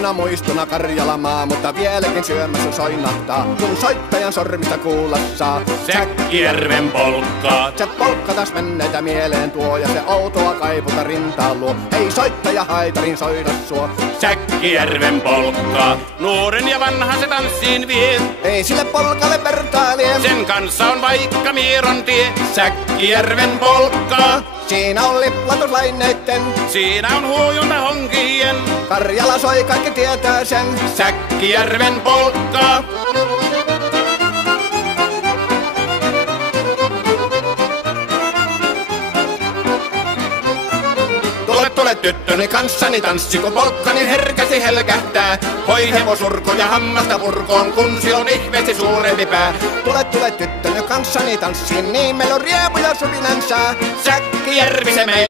aina muistona Karjalamaa, mutta vieläkin syömässä soinahtaa, kun soittajan sormista kuulla saa. Säkkijärven polkkaa. Se polkka taas menneitä mieleen tuo, ja se outoa kaiputa rintaan luo. Ei soittaja haitarin soida suo. Säkkijärven polkkaa. Nuoren ja vanhan se tanssiin vie. Ei sille polkalle vertailie. Sen kanssa on vaikka Mieron tie. Säkkijärven polkkaa. Siinä on liplatuslaineitten. Siinä on huojunta honkien. Karjala soi, kaikki tietää sen. Säkkijärven polkkaa. Tule tyttöni kanssani tanssi, kun polkkani herkästi helkähtää. Hoi hevosurko ja hammasta purkoon, kun silloin ihmeesti suurempi pää. Tule tyttöni kanssani tanssiin, niin meillä on riemuja supinansa. Säkkijärvi se meillä.